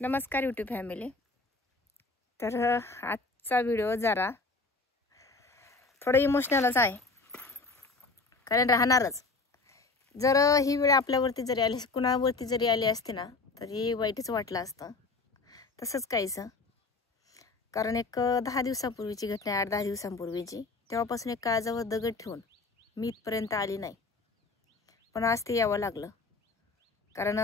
नमस्कार YouTube family. तर आजचा व्हिडिओ जरा थोडा इमोशनलच आहे, कारण राहणारच। जर ही वेळ आपल्यावरती जरी आली, कुणावरती जरी आली असते ना, तरी वाईटच वाटलं असतं। तसंच काहीचं, कारण एक 10 दिवसापूर्वीची घटना आहे, 8-10 दिवसांपूर्वीची। तेव्हापासून एक काळजावर दगड ठेवून मी इथपर्यंत आली नाही, पण आज ते यावं लागलं। कारण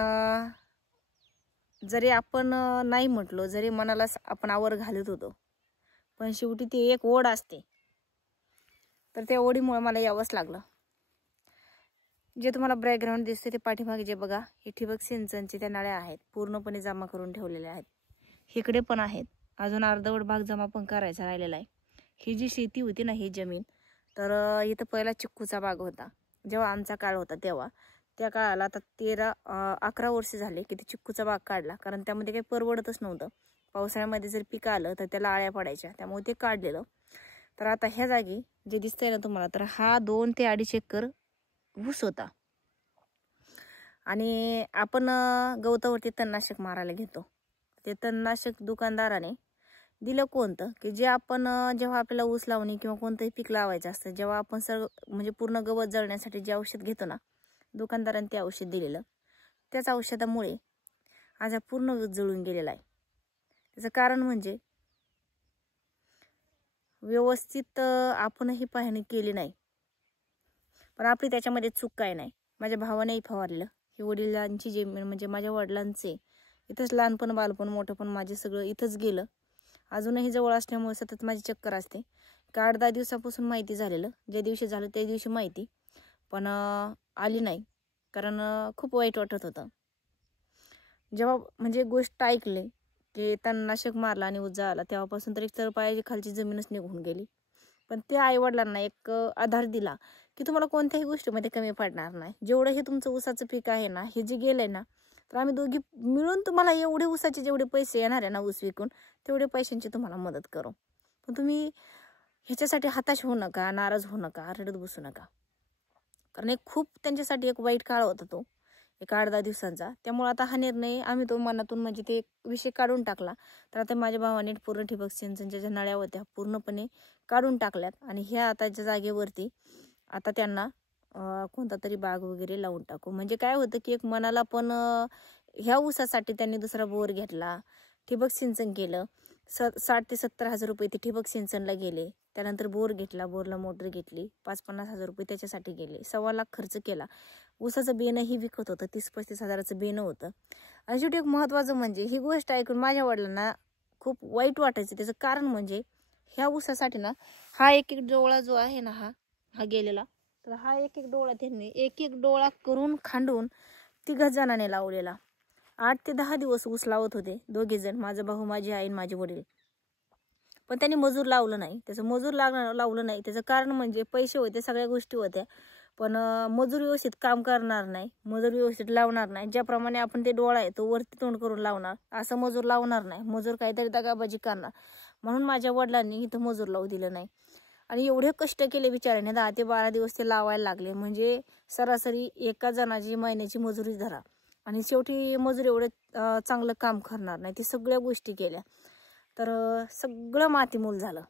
जरी आपण नाही म्हटलो, जरी मनाला आपण आवर घालत होतो, पण शेवटी ती एक ओढ असते, तर त्या ओढीमुळे मला यावंच लागलं। जे तुम्हाला बॅकग्राऊंड दिसते ते पाठीमागे जे बघा, हे ठिबक सिंचनचे त्या नळ्या आहेत, पूर्णपणे जमा करून ठेवलेल्या आहेत। इकडे पण आहेत, अजून अर्धवट भाग जमा पण करायचा राहिलेला आहे। ही जी शेती होती ना, ही जमीन, तर इथं पहिला चिक्कूचा बाग होता। जेव्हा आमचा काळ होता तेव्हा, त्या काळाला आता 13-11 वर्ष झाले की ते चिक्कूचा बाग काढला, कारण त्यामध्ये काही परवडतच नव्हतं। पावसाळ्यामध्ये जर पीक आलं तर त्याला आळ्या पडायच्या, त्यामुळे ते काढलेलं। तर आता ह्या जागी जे दिसतंय ना तुम्हाला, तर हा 2 ते 2.5 एकर ऊस होता। आणि आपण गवतावरती तणनाशक मारायला घेतो, ते तणनाशक दुकानदाराने दिलं कोणतं, की जे आपण जेव्हा आपल्याला ऊस लावणी किंवा कोणतंही पीक लावायचं असतं, जेव्हा आपण म्हणजे पूर्ण गवत जळण्यासाठी जे औषध घेतो ना, दुकानदाराने ते औषध दिलेलं। त्याच औषधामुळे आज पूर्ण ऊस जळून गेलेला आहे। त्याचं कारण म्हणजे व्यवस्थित आपणही पाहणी केली नाही, पण आपली त्याच्यामध्ये चूक काय नाही। माझ्या भावानेही फवारलेलं, ही वडिलांची जमीन, म्हणजे माझ्या वडिलांचे इथंच लहानपण, बालपण, मोठं पण माझे सगळं इथंच गेलं। अजूनही जवळ असल्यामुळे सतत माझी चक्कर असते। 8-10 दिवसापासून माहिती झालेलं, ज्या दिवशी झालं त्या दिवशी माहिती, पण आली नाही, कारण खूप वाईट वाटत होतं। जेव्हा म्हणजे गोष्ट ऐकली की तणनाशक मारला आणि ऊस जळाला, तेव्हापासून तर एक तर पायाची खालची जमीनच निघून गेली। पण त्या आईवडिलांना एक आधार दिला की तुम्हाला कोणत्याही गोष्टीमध्ये कमी पडणार नाही। जेवढं हे तुमचं ऊसाचं पीक आहे ना, हे जे गेलंय ना, तर आम्ही दोघी मिळून तुम्हाला एवढे ऊसाचे जेवढे पैसे येणार आहे ना, ऊस विकून, तेवढे पैशांची तुम्हाला मदत करू। पण तुम्ही ह्याच्यासाठी हताश होऊ नका, नाराज होऊ नका, रडत बसू नका, कारण एक खूप त्यांच्यासाठी एक वाईट काळ होता तो, एक 8-10 दिवसांचा। त्यामुळे आता हा निर्णय आम्ही तो मनातून म्हणजे ते विषय काढून टाकला। तर आता माझ्या भावाने पूर्ण ठिबक सिंचनच्या ज्या नळ्या होत्या पूर्णपणे काढून टाकल्यात, आणि ह्या आताच्या जागेवरती आता त्यांना कोणता तरी बाग वगैरे लावून टाकू। म्हणजे काय होतं की एक मनाला पण ह्या ऊसासाठी त्यांनी दुसरा बोर घेतला, ठिबक सिंचन केलं। 60,000 ते 70,000 रुपये ते ठिबक सिंचनला गेले। त्यानंतर बोर घेतला, बोरला मोटर घेतली, 5-50,000 रुपये त्याच्यासाठी गेले। 1.25 लाख खर्च केला। ऊसाचं बेणंही विकत होतं, 30-35 हजाराचं बेणं होतं। आणि शेवटी एक महत्त्वाचं म्हणजे ही गोष्ट ऐकून माझ्या वडिलांना खूप वाईट वाटायचं। त्याचं कारण म्हणजे ह्या ऊसासाठी ना, हा एक डोळा जो आहे ना, हा गेलेला, तर हा एक डोळा त्यांनी एक डोळा करून खांडून 3 जणांनी लावलेला। 8 ते 10 दिवस ऊस लावत होते दोघे जण, माझा भाऊ, माझी आई आणि माझे वडील। पण त्यांनी मजूर लावलं नाही, त्याचं मजूर लावलं नाही। त्याचं कारण म्हणजे पैसे होते, सगळ्या गोष्टी होत्या, पण मजूर व्यवस्थित काम करणार नाही, मजूर व्यवस्थित लावणार नाही। ज्याप्रमाणे आपण ते डोळा आहे तो वरती तोंड करून लावणार, असं मजूर लावणार नाही। मजूर काहीतरी दगाबाजी करणार, म्हणून माझ्या वडिलांनी इथं मजूर लावू दिलं नाही। आणि एवढे कष्ट केले बिचाऱ्याने, 10 ते 12 दिवस ते लावायला लागले। म्हणजे सरासरी एका जणाची महिन्याची मजुरी धरा, आणि शेवटी मजूर एवढं चांगलं काम करणार नाही। ते सगळ्या गोष्टी केल्या, तर सगळं मातीमोल झालं,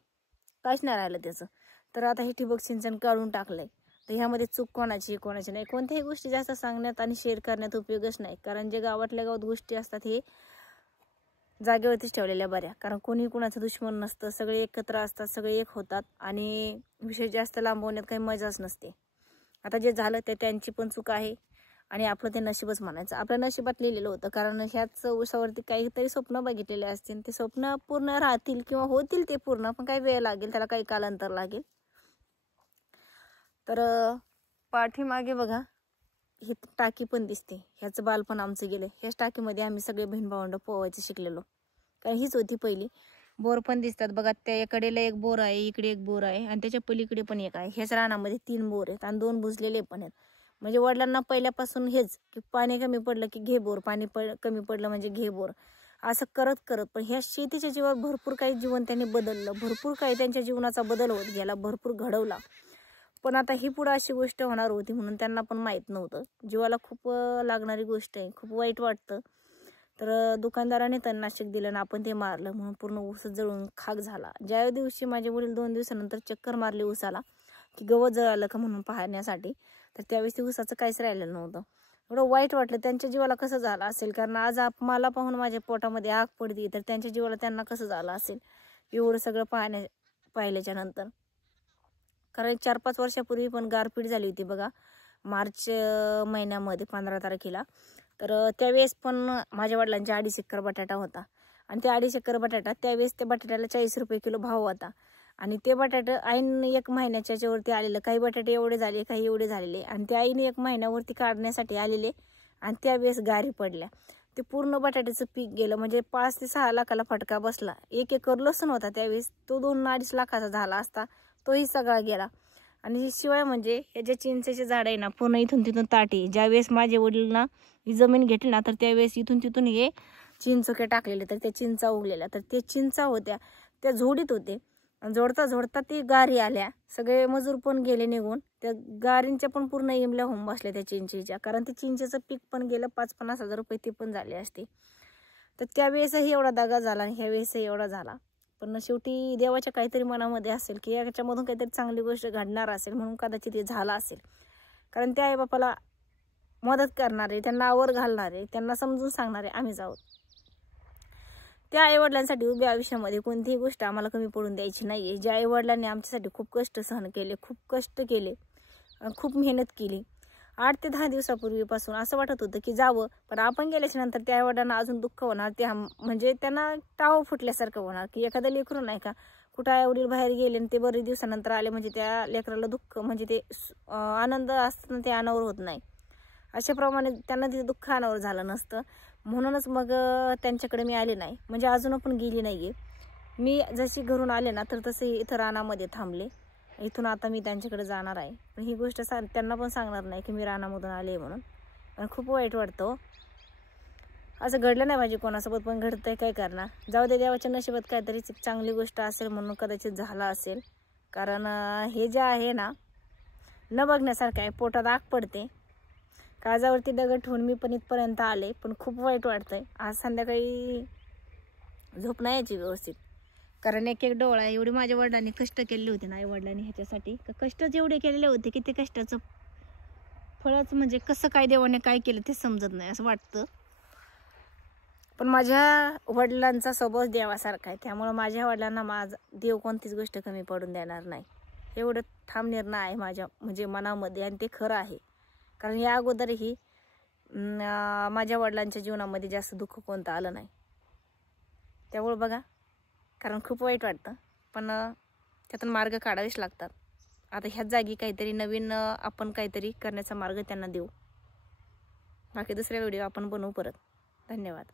काहीच नाही राहिलं त्याचं। तर आता हे ठिबक सिंचन काढून टाकलंय, तर ह्यामध्ये चूक कोणाची नाही। कोणत्याही गोष्टी जास्त सांगण्यात आणि शेअर करण्यात उपयोगच नाही, कारण जे गावातल्या गावात गोष्टी असतात हे जागेवरतीच ठेवलेल्या बऱ्या। कारण कोणी कुणाचं दुश्मन नसतं, सगळे एकत्र असतात, सगळे एक होतात, आणि विषय जास्त लांबवण्यात काही मजाच नसते। आता जे झालं ते त्यांची पण चूक आहे, आणि आपलं ते नशीबच म्हणायचं। आपल्या नशिबात लिहिलेलं होतं, कारण ह्याच ऊसावरती काहीतरी स्वप्न बघितलेले असतील, ते स्वप्न पूर्ण राहतील किंवा होतील ते पूर्ण, पण काही वेळ लागेल, त्याला काही कालांतर लागेल। तर पाठीमागे बघा, ही टाकी पण दिसते, ह्याचं बालपण आमचं गेलं। ह्याच टाकीमध्ये आम्ही सगळे बहीण भावंड पोहायचं शिकलेलो, कारण हीच होती पहिली। बोर पण दिसतात बघा, त्या कडेला एक बोर आहे, इकडे एक बोर आहे, आणि त्याच्या पलीकडे पण एक आहे। ह्याच रानामध्ये 3 बोर आहेत, आणि 2 बुजलेले पण आहेत। म्हणजे वडिलांना पहिल्यापासून हेच की पाणी कमी पडलं की घे बोर, पाणी कमी पडलं म्हणजे घे बोर, असं करत करत पण ह्या शेतीच्या जीवावर भरपूर काही जीवन त्यांनी बदललं, भरपूर काही त्यांच्या जीवनाचा बदल होत गेला, भरपूर घडवला। पण आता ही पुढे अशी गोष्ट होणार होती म्हणून त्यांना पण माहीत नव्हतं। जीवाला खूप लागणारी गोष्ट आहे, खूप वाईट वाटतं तर दुकानदाराने तणनाशक दिलं आणि आपण ते मारलं म्हणून पूर्ण ऊस जळून खाक झाला. ज्या दिवशी माझे वडील 2 दिवसानंतर चक्कर मारली ऊसाला की गवत जळालं का म्हणून पाहण्यासाठी, तर त्यावेळेस ते ऊसाचं काहीच राहिलेलं नव्हतं. एवढं वाईट वाटलं. त्यांच्या जीवाला कसं झालं असेल, कारण आज मला पाहून माझ्या पोटामध्ये आग पडते, तर त्यांच्या जीवाला त्यांना कसं झालं असेल एवढं सगळं पाहिल्याच्या नंतर. कारण 4-5 वर्षापूर्वी पण गारपीट झाली होती बघा, मार्च महिन्यामध्ये 15 तारखेला. तर त्यावेळेस पण माझ्या वडिलांचा 2.5 एकर बटाटा होता आणि त्या 2.5 एकर बटाटा त्यावेळेस त्या बटाट्याला 40 रुपये किलो भाव होता आणि ते बटाटे ऐन 1 महिन्याच्या वरती आलेलं. काही बटाटे एवढे झाले, काही एवढे झालेले आणि ते ऐन 1 महिन्यावरती काढण्यासाठी आलेले आणि त्यावेळेस गारी पडल्या. ते पूर्ण बटाट्याचं पीक गेलं. म्हणजे 5 ते 6 लाखाला फटका बसला. 1 एकर लसूण होता त्यावेळेस, तो 2-2.5 लाखाचा झाला असता, तोही सगळा गेला. आणि शिवाय म्हणजे हे जे चिंचेचे झाड आहे ना, पूर्ण इथून तिथून ताटी. ज्यावेळेस माझे वडील ना ही जमीन घेतली ना, तर त्यावेळेस इथून तिथून हे चिंचोके टाकलेले, तर त्या चिंचा उगलेल्या. तर ते चिंचा होत्या त्या झोडीत होते. झोडता ती गारी आल्या, सगळे मजूर पण गेले निघून. त्या गारींच्या पण पूर्ण इमल्या होऊन बसल्या त्या चिंचेच्या, कारण ते चिंचेचं पीक पण गेलं. 5-50 हजार रुपये ते पण झाले असते. तर त्यावेळेसही एवढा दगा झाला आणि ह्या वेळेसही एवढा झाला. पण शेवटी देवाच्या काहीतरी मनामध्ये असेल की याच्यामधून काहीतरी चांगली गोष्ट घडणार असेल म्हणून कदाचित ते झालं असेल. कारण त्या आईबापाला मदत करणारे, त्यांना आवर घालणारे, त्यांना समजून सांगणारे आम्हीच आहोत. त्या आईवडिलांसाठी उभ्या आयुष्यामध्ये कोणतीही गोष्ट आम्हाला कमी पडून द्यायची नाही आहे. ज्या आईवडिलांनी आमच्यासाठी खूप कष्ट सहन केले, खूप कष्ट केले, खूप मेहनत केली. 8 ते 10 दिवसापूर्वीपासून असं वाटत होतं की जावं, पण आपण गेल्याच्या नंतर त्या आईवडिलांना अजून दुःख होणार. ते म्हणजे त्यांना टाव फुटल्यासारखं होणार की एखादं लेकरू नाही का, कुठं आईवडील बाहेर गेले आणि ते बरेच दिवसानंतर आले म्हणजे त्या लेकराला दुःख, म्हणजे ते आनंद असताना ते अनावर होत नाही. अशाप्रमाणे त्यांना ते दुःख अनावर झालं नसतं. म्हणूनच मग त्यांच्याकडे मी आले नाही, म्हणजे अजून पण गेली नाही आहे. मी जशी घरून आले ना, तर तसे इथं रानामध्ये थांबले. इथून आता मी त्यांच्याकडे जाणार आहे. पण ही गोष्ट त्यांना पण सांगणार नाही की मी रानामधून आले म्हणून. पण खूप वाईट वाटतं. असं घडलं नाही पाहिजे कोणासोबत, पण घडतंय, काय करणार. जाऊ दे, देवाच्या नशिबात काहीतरी चांगली गोष्ट असेल म्हणून कदाचित झालं असेल. कारण हे जे आहे ना, न बघण्यासारखं आहे. पोटात आग पडते. काळजावरती दगड ठेवून मी पण इथपर्यंत आले, पण खूप वाईट वाटतंय. आज संध्याकाळी झोप नाही यायची व्यवस्थित, कारण एक डोळा एवढे माझ्या वडिलांनी कष्ट केले होते ना, आई वडिलांनी ह्याच्यासाठी कष्टच एवढे केलेले होते की ते कष्टाचं फळच म्हणजे कसं काय देवाने काय केलं ते समजत नाही असं वाटतं. पण माझ्या वडिलांचा स्वभाव देवासारखा आहे, त्यामुळे माझ्या वडिलांना माझा देव कोणतीच गोष्ट कमी पडून देणार नाही, एवढं ठाम निर्णय आहे माझ्या म्हणजे मनामध्ये. आणि ते खरं आहे, कारण या अगोदरही माझ्या वडिलांच्या जीवनामध्ये जास्त दुःख कोणतं आलं नाही. त्यामुळे बघा, कारण खूप वाईट वाटतं, पण त्यातून मार्ग काढावेच लागतात. आता ह्याच जागी काहीतरी नवीन आपण काहीतरी करण्याचा मार्ग त्यांना देऊ. बाकी दुसऱ्या व्हिडिओ आपण बनवू परत. धन्यवाद.